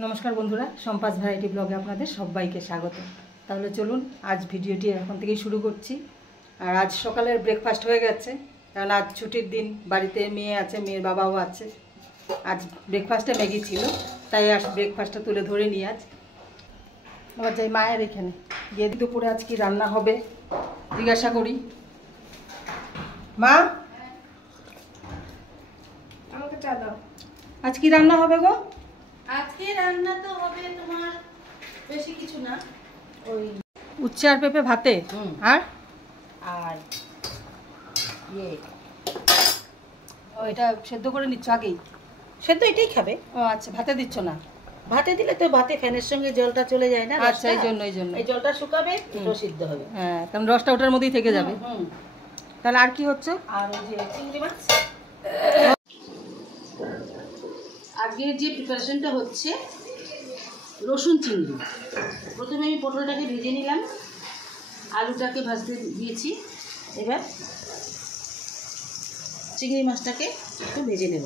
नमस्कार बंधुरा सम्पास भ্যারাইটি ব্লগে আপনাদের সবাইকে স্বাগত। তাহলে চলুন আজ ভিডিওটি এখন থেকেই শুরু করছি। আর আজ সকালের ব্রেকফাস্ট হয়ে গেছে, কারণ আজ ছুটির দিন, বাড়িতে মেয়ে আছে, মেয়ের বাবাও আছে। আজ ব্রেকফাস্টে ম্যাগি ছিল, তাই আজ ব্রেকফাস্টটা তুলে ধরে নিই। আজ আবার যাই মায়ের এখানে গিয়ে দুপুরে আজ কি রান্না হবে জিজ্ঞাসা করি। মা, আমাকে চা দাও। আজ কি রান্না হবে গো? আজকে রান্না তো হবে তোমার বেশি কিছু না, ওই উচ্ছে আর পেঁপে ভাতে। আর আর এটা সেদ্ধ করে নিচ্ছ আগেই? সেদ্ধ এটাই খাবে। ও আচ্ছা, ভাতে দিচ্ছ না? ভাতে দিলে তো ভাতে ফ্যানের সঙ্গে জলটা চলে যায় না। আচ্ছা, এই জন্য এই জলটা শুকাবে, এটা সিদ্ধ হবে। হ্যাঁ, কারণ রসটা ওটার মধ্যেই থেকে যাবে। তাহলে আর কি হচ্ছে? আর ওই যে চিংড়ি মাছ, আজকে যে প্রিপারেশনটা হচ্ছে রসুন চিংড়ি। প্রথমে আমি পটলটাকে ভেজে নিলাম, আলুটাকে ভাজতে দিয়েছি। এবার চিংড়ি মাছটাকে একটু ভেজে নেব।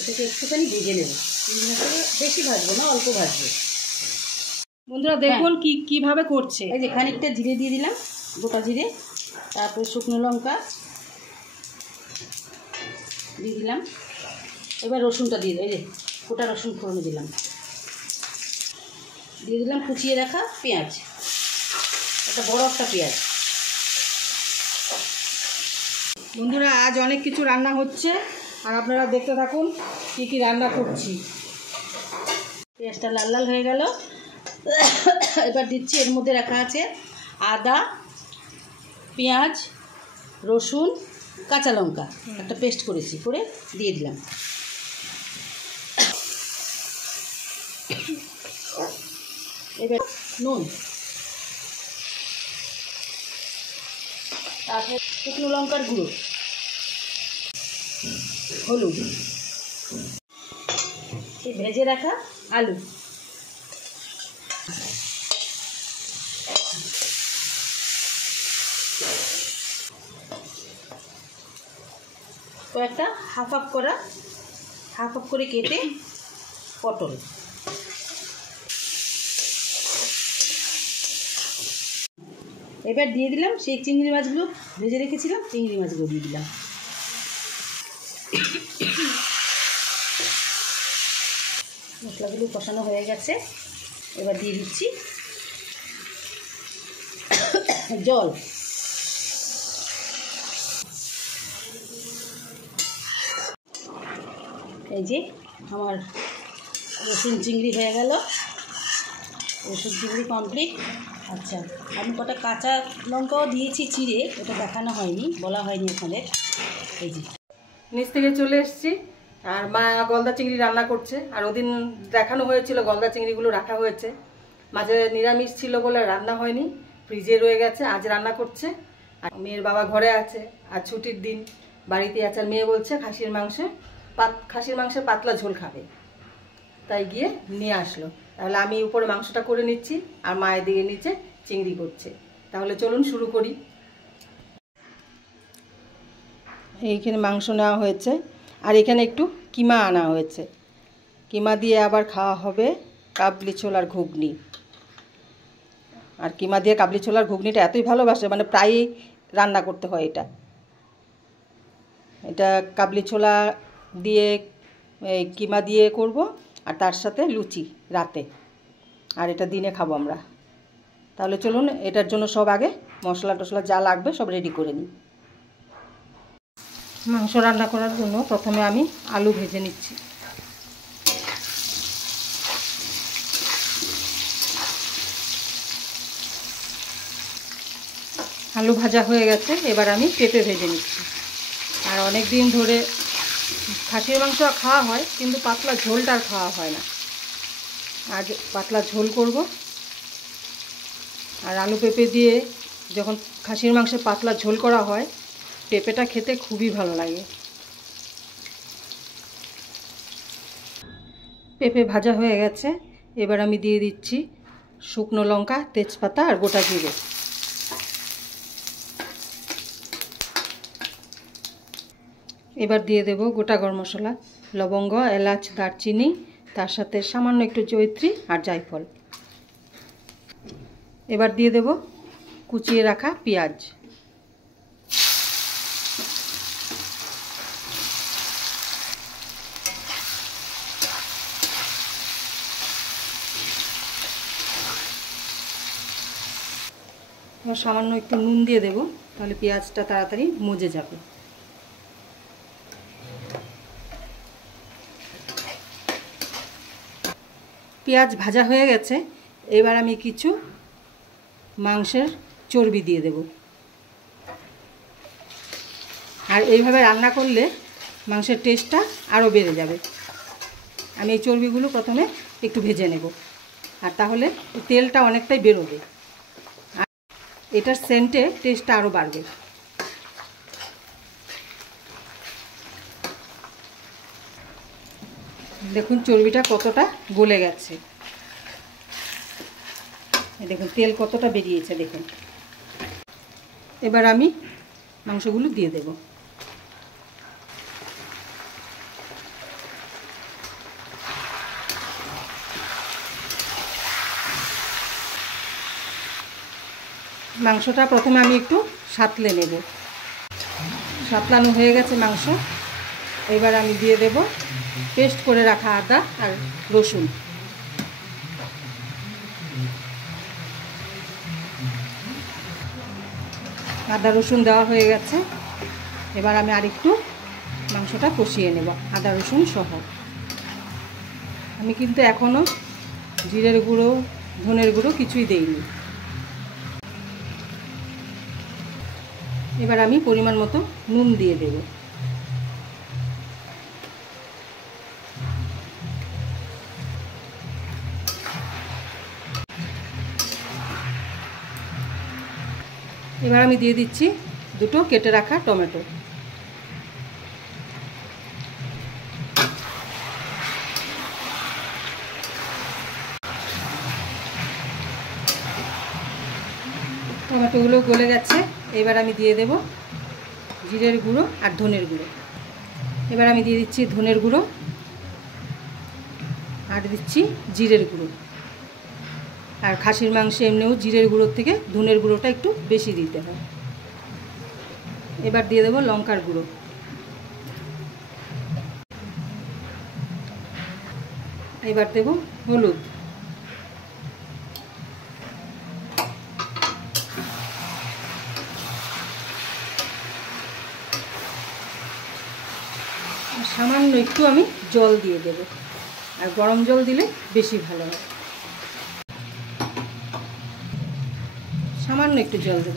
এটাকে একটুখানি ভেজে নেব। চিংড়ি মাছটাকে বেশি ভাজবো না, অল্প ভাজবো। বন্ধুরা দেখুন কিভাবে করছে। এই যে খানিকটা জিরে দিয়ে দিলাম, গোটা জিরে, তারপরে শুকনো লঙ্কা দিয়ে দিলাম। এবার রসুনটা দিয়ে এই যে গোটা রসুন ফোড়নে দিলাম, দিয়ে দিলাম কুচিয়ে রাখা পেঁয়াজ, একটা বড় একটা পেঁয়াজ। বন্ধুরা আজ অনেক কিছু রান্না হচ্ছে, আর আপনারা দেখতে থাকুন কি কি রান্না করছি। পেঁয়াজটা লাল লাল হয়ে গেল। এবার দিচ্ছি, এর মধ্যে রাখা আছে আদা, পেঁয়াজ, রসুন, কাঁচা লঙ্কা, একটা পেস্ট করেছি, করে দিয়ে দিলাম। এবার নুন, তারপরে শুকনো লঙ্কার গুঁড়ো, হলুদ, এই ভেজে রাখা আলু, কয়েকটা হাফ হাফ করে কেটে পটল, এবার দিয়ে দিলাম সেই চিংড়ি মাছগুলো ভেজে রেখেছিলাম, চিংড়ি মাছগুলো দিয়ে দিলাম। মশলাগুলো কষানো হয়ে গেছে, এবার দিয়ে দিচ্ছি জল। এই যে আমার রসুন চিংড়ি হয়ে গেল, রসুন চিংড়ি কমপ্লিট। আচ্ছা, আমি কটা কাঁচা লঙ্কাও দিয়েছি চিড়ে, ওটা দেখানো হয়নি, বলা হয়নি এখানে। এই যে নিচ থেকে চলে এসেছি, আর মা গলদা চিংড়ি রান্না করছে। আর ওদিন দেখানো হয়েছিল, গলদা চিংড়িগুলো রাখা হয়েছে, মাঝে নিরামিষ ছিল বলে রান্না হয়নি, ফ্রিজে রয়ে গেছে। আজ রান্না করছে। আর মেয়ের বাবা ঘরে আছে, আর ছুটির দিন বাড়িতে আছে। আর মেয়ে বলছে খাসির মাংসের পাতলা ঝোল খাবে, তাই গিয়ে নিয়ে আসলো। তাহলে আমি উপরে মাংসটা করে নিচ্ছি, আর মায়ের দিকে নিচে চিংড়ি করছে। তাহলে চলুন শুরু করি। এইখানে মাংস নেওয়া হয়েছে, আর এখানে একটু কিমা আনা হয়েছে। কিমা দিয়ে আবার খাওয়া হবে কাবলি ছোলার ঘুগনি। আর কিমা দিয়ে কাবলি ছোলার ঘুগনিটা এতই ভালোবাসে, মানে প্রায়ই রান্না করতে হয় এটা। এটা কাবলি ছোলা দিয়ে এই কিমা দিয়ে করব, আর তার সাথে লুচি রাতে, আর এটা দিনে খাবো আমরা। তাহলে চলুন এটার জন্য সব আগে মশলা টশলা যা লাগবে সব রেডি করে নিই। মাংস রান্না করার জন্য প্রথমে আমি আলু ভেজে নিচ্ছি। আলু ভাজা হয়ে গেছে, এবার আমি পেঁপে ভেজে নিচ্ছি। আর অনেক দিন ধরে খাসির মাংস খাওয়া হয়, কিন্তু পাতলা ঝোলটা আর খাওয়া হয় না। আজ পাতলা ঝোল করব। আর আলু পেঁপে দিয়ে যখন খাসির মাংসে পাতলা ঝোল করা হয়, পেঁপেটা খেতে খুবই ভালো লাগে। পেঁপে ভাজা হয়ে গেছে, এবার আমি দিয়ে দিচ্ছি শুকনো লঙ্কা, তেজপাতা আর গোটা জিরে। এবার দিয়ে দেব গোটা গরম মশলা, লবঙ্গ, এলাচ, দারচিনি, তার সাথে সামান্য একটু জয়িত্রী আর জায়ফল। এবার দিয়ে দেব কুচিয়ে রাখা পেঁয়াজ। এবার সামান্য একটু নুন দিয়ে দেব, তাহলে পেঁয়াজটা তাড়াতাড়ি মজে যাবে। পেঁয়াজ ভাজা হয়ে গেছে, এবার আমি কিছু মাংসের চর্বি দিয়ে দেব। আর এইভাবে রান্না করলে মাংসের টেস্টটা আরও বেড়ে যাবে। আমি এই চর্বিগুলো প্রথমে একটু ভেজে নেব, আর তাহলে তেলটা অনেকটাই বেরোবে, আর এটার সেন্টে টেস্টটা আরও বাড়বে। দেখুন চর্বিটা কতটা গলে গেছে, দেখুন তেল কতটা বেরিয়েছে দেখুন। এবার আমি মাংসগুলো দিয়ে দেব। মাংসটা প্রথমে আমি একটু সাঁতলে নেব। সাঁতলানো হয়ে গেছে মাংস, এবার আমি দিয়ে দেব পেস্ট করে রাখা আদা আর রসুন। আদা রসুন দেওয়া হয়ে গেছে, এবার আমি আরেকটু মাংসটা কষিয়ে নেব আদা রসুন সহ। আমি কিন্তু এখনও জিরের গুঁড়ো, ধনের গুঁড়ো কিছুই দেইনি। এবার আমি পরিমাণ মতো নুন দিয়ে দেব। এবার আমি দিয়ে দিচ্ছি দুটো কেটে রাখা টমেটো। টমেটোগুলো গলে গেছে, এবার আমি দিয়ে দেব জিরের গুঁড়ো আর ধনের গুঁড়ো। এবার আমি দিয়ে দিচ্ছি ধনের গুঁড়ো আর দিচ্ছি জিরের গুঁড়ো। আর খাসির মাংসে এমনিও জিরের গুঁড়োর থেকে ধনের গুঁড়োটা একটু বেশি দিতে হয়। এবার দিয়ে দেব লঙ্কার গুঁড়ো। এবার দেব হলুদ। সামান্য একটু আমি জল দিয়ে দেব, আর গরম জল দিলে বেশি ভালো হয়। সামান্য একটু জল দেব।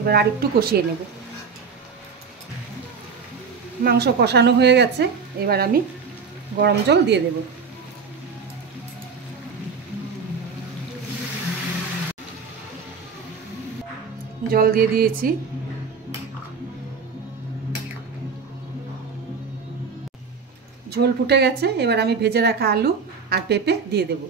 এবার আরেকটু কষিয়ে নেব। মাংস কষানো হয়ে গেছে, এবার আমি গরম জল দিয়ে দেব। জল দিয়ে দিয়েছি। ঝোল ফুটে গেছে, এবার আমি ভেজে রাখা আলু আর পেঁপে দিয়ে দেব।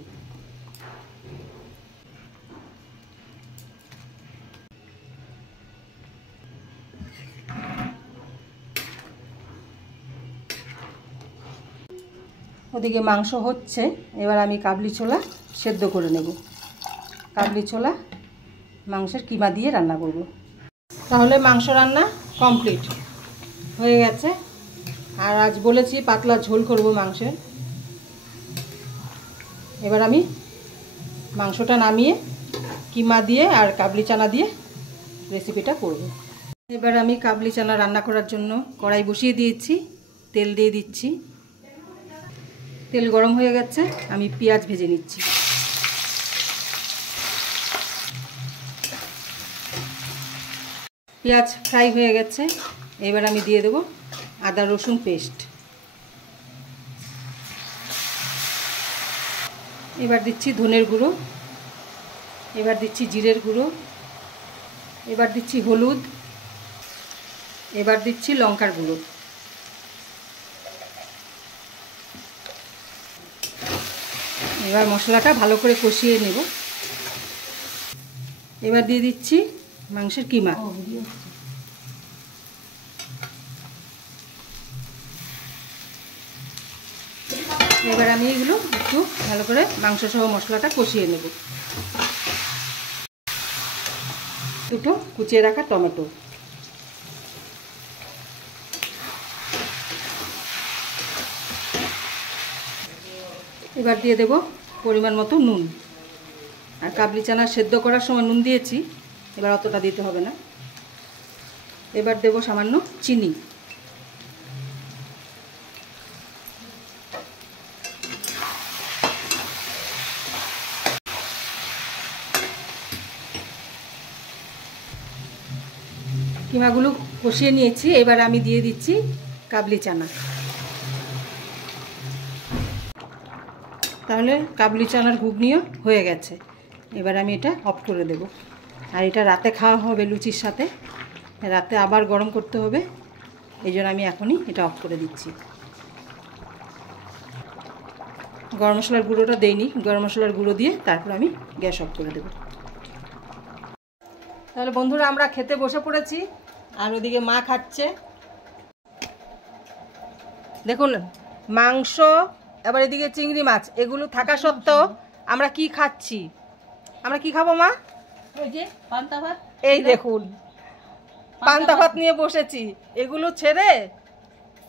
ওদিকে মাংস হচ্ছে, এবার আমি কাবলি ছোলা সেদ্ধ করে নেব। কাবলি ছোলা মাংসের কিমা দিয়ে রান্না করব। তাহলে মাংস রান্না কমপ্লিট হয়ে গেছে। আর আজ বলেছি পাতলা ঝোল করব মাংসের। এবার আমি মাংসটা নামিয়ে কিমা দিয়ে আর কাবলি চানা দিয়ে রেসিপিটা করব। এবার আমি কাবলি চানা রান্না করার জন্য কড়াই বসিয়ে দিয়েছি, তেল দিয়ে দিচ্ছি। তেল গরম হয়ে গেছে, আমি পেঁয়াজ ভেজে নিচ্ছি। পেঁয়াজ ফ্রাই হয়ে গেছে, এবার আমি দিয়ে দেব আদা রসুন পেস্ট। এবার দিচ্ছি ধনের গুঁড়ো, এবার দিচ্ছি জিরের গুঁড়ো, এবার দিচ্ছি হলুদ, এবার দিচ্ছি লঙ্কার গুঁড়ো। এবার মশলাটা ভালো করে কষিয়ে নেব। এবার দিয়ে দিচ্ছি মাংসের কিমা। এবার আমি এগুলো একটু ভালো করে মাংস সহ মশলাটা কষিয়ে নেব। দুটো কুচিয়ে রাখা টমেটো, এবার দিয়ে দেব পরিমাণ মতো নুন। আর কাবলি চানা সেদ্ধ করার সময় নুন দিয়েছি, এবার অতটা দিতে হবে না। এবার দেব সামান্য চিনি। কিমাগুলো কষিয়ে নিয়েছি, এবার আমি দিয়ে দিচ্ছি কাবলি চানা। তাহলে কাবলি চানার ঘুগনিও হয়ে গেছে। এবার আমি এটা অফ করে দেব। আর এটা রাতে খাওয়া হবে লুচির সাথে, রাতে আবার গরম করতে হবে, এই জন্য আমি এখনই এটা অফ করে দিচ্ছি। গরম মশলার গুঁড়োটা দেইনি, গরম মশলার গুঁড়ো দিয়ে তারপর আমি গ্যাস অফ করে দেব। তাহলে বন্ধুরা আমরা খেতে বসে পড়েছি, আর ওদিকে মা খাচ্ছে। দেখুন মাংস, এবার এদিকে চিংড়ি মাছ, এগুলো থাকা সত্ত্বেও আমরা কি খাচ্ছি? আমরা কি খাবো মা? ওই যে পান্তা ভাত। এই দেখুন পান্তা ভাত নিয়ে বসেছি, এগুলো ছেড়ে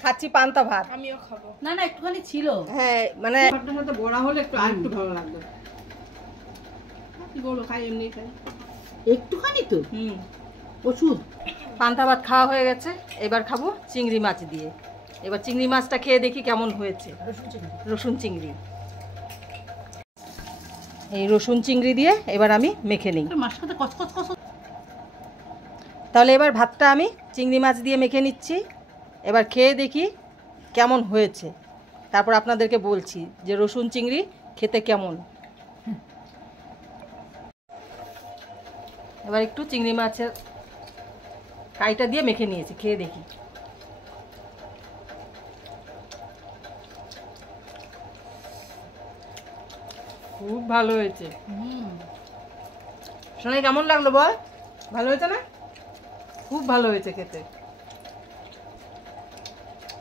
খাচ্ছি পান্তা ভাত। আমিও খাবো। না না একটুখানি ছিল। হ্যাঁ মানে ভাতটার সাথে বড়া হলে একটু আর একটু ভালো লাগবে। কি বলো, খাই এমনি খাই একটুখানি তো ওষুধ। পান্তা ভাত খাওয়া হয়ে গেছে, এবার খাবো চিংড়ি মাছ দিয়ে। এবার চিংড়ি মাছটা খেয়ে দেখি কেমন হয়েছে। রসুন চিংড়ি, এই রসুন চিংড়ি দিয়ে এবার আমি মেখে নিই। তাহলে এবার ভাতটা আমি চিংড়ি মাছ দিয়ে মেখে নিচ্ছি। এবার খেয়ে দেখি কেমন হয়েছে, তারপর আপনাদেরকে বলছি যে রসুন চিংড়ি খেতে কেমন। এবার একটু চিংড়ি মাছের কাইটা দিয়ে মেখে নিয়েছি, খেয়ে দেখি। খুব ভালো হয়েছে। শোনাই কেমন লাগলো বল? ভালো হয়েছে না? খুব ভালো হয়েছে খেতে।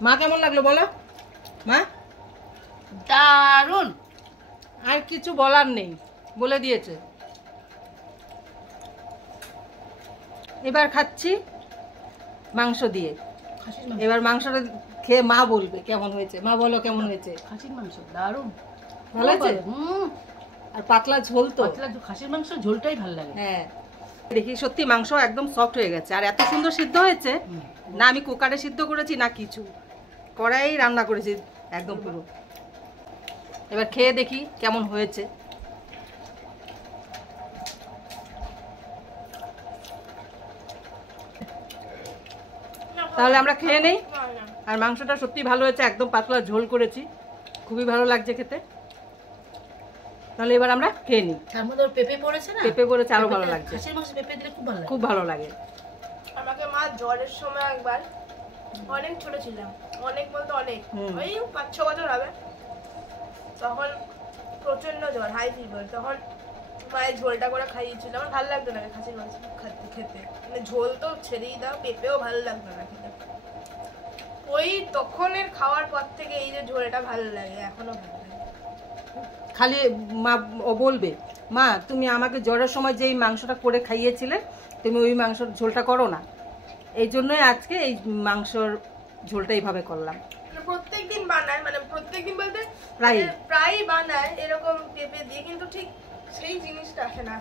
মা কেমন লাগলো বলো? মা দারুণ, আর কিছু বলার নেই, বলে দিয়েছে। এবার খাচ্ছি মাংস দিয়ে। এবার মাংসটা খেয়ে মা বলবে কেমন হয়েছে। মা বলো কেমন হয়েছে? খাসির মাংস দারুণ, ভালো হয়েছে। আর পাতলা ঝোল তো, খাসির মাংস ঝোলটাই ভালো লাগে। হ্যাঁ দেখি সত্যি মাংস একদম সফট হয়ে গেছে, আর এত সুন্দর সিদ্ধ হয়েছে। না আমি কুকারে সিদ্ধ করেছি না কিছু, কড়াই রান্না করেছি একদম পুরো। এবার খেয়ে দেখি কেমন হয়েছে। তাহলে আমরা খেয়ে নেই। আর মাংসটা সত্যি ভালো হয়েছে, একদম পাতলা ঝোল করেছি, খুবই ভালো লাগছে খেতে। তাহলে এবার আমরা খেয়ে নিই। তার মধ্যে পেঁপে পড়েছে না, পেঁপে পড়েছে, আরো ভালো লাগছে। খাসির মাংস পেঁপে দিলে খুব ভালো লাগে, খুব ভালো লাগে। আমাকে মা জ্বরের সময় একবার, অনেক ছোট ছিলাম, অনেক বলতে অনেক, ওই 5-6 বছর হবে, তখন প্রচন্ড জ্বর, হাই ফিভার, তখন মায়ের ঝোলটা করে খাইয়েছিল। আমার ভালো লাগতো না খাসির মাংস খেতে, মানে ঝোল তো ছেড়েই দাও, পেঁপেও ভালো লাগতো না খেতে। ওই তখনের খাওয়ার পর থেকে এই যে ঝোলটা ভালো লাগে, এখনো ভালো লাগে। খালি মা ও বলবে, মা তুমি আমাকে জ্বরের সময় যেই মাংসটা করে খাইয়েছিলে, তুমি ওই মাংসর ঝোলটা করো না। এই জন্যই আজকে এই মাংসর ঝোলটা এইভাবে করলাম। প্রত্যেকদিন বানায়, মানে প্রত্যেকদিন বলতে প্রায় বানায় এরকম পেঁপে দিয়ে, কিন্তু ঠিক সেই জিনিসটা আসে না।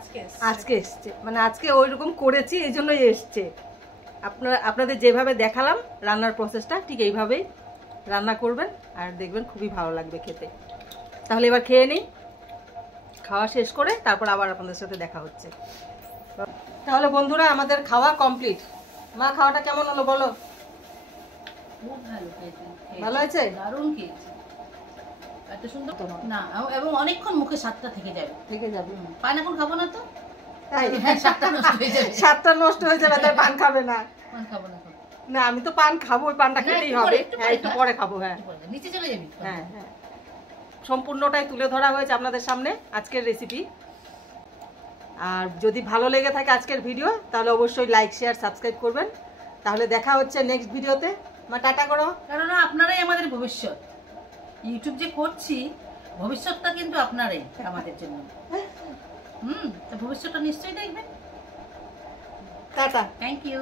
আজকে এসছে, মানে আজকে ওই রকম করেছি, এই জন্যই এসছে। আপনাদের যেভাবে দেখালাম রান্নার প্রসেসটা, ঠিক এইভাবেই রান্না করবেন, আর দেখবেন খুবই ভালো লাগবে খেতে। তাহলে এবার খেয়ে নিই, খাওয়া শেষ করে তারপর আবার আপনাদের সাথে দেখা হচ্ছে। তাহলে বন্ধুরা আমাদের খাওয়া কমপ্লিট। মা খাওয়াটা কেমন হলো বলো? খুব ভালো খেয়েছে, ভালো হয়েছে, দারুণ খেয়েছে, এত সুন্দর না, এবং অনেকক্ষণ মুখে স্বাদটা থেকে যাবে। পান এখন খাবো না তো, তাই স্বাদটা নষ্ট হয়ে যাবে। স্বাদটা নষ্ট হয়ে যাবে, তাই পান খাবে না। পান খাবো না, না আমি তো পান খাবো, ওই পানটা খেতেই হবে। হ্যাঁ একটু পরে খাবো। হ্যাঁ নিচে চলে যাবি। হ্যাঁ হ্যাঁ সম্পূর্ণটাই তুলে ধরা হয়েছে আপনাদের সামনে আজকের রেসিপি। আর যদি ভালো লেগে থাকে আজকের ভিডিও তাহলে অবশ্যই লাইক শেয়ার সাবস্ক্রাইব করবেন। তাহলে দেখা হচ্ছে নেক্সট ভিডিওতে। মা টাটা করো। কেননা আপনারাই আমাদের ভবিষ্যৎ। ইউটিউব যে করছি ভবিষ্যৎটা কিন্তু আপনারাই আমাদের জন্য। তো ভবিষ্যৎটা নিশ্চয়ই দেখবেন। টাটা। Thank you.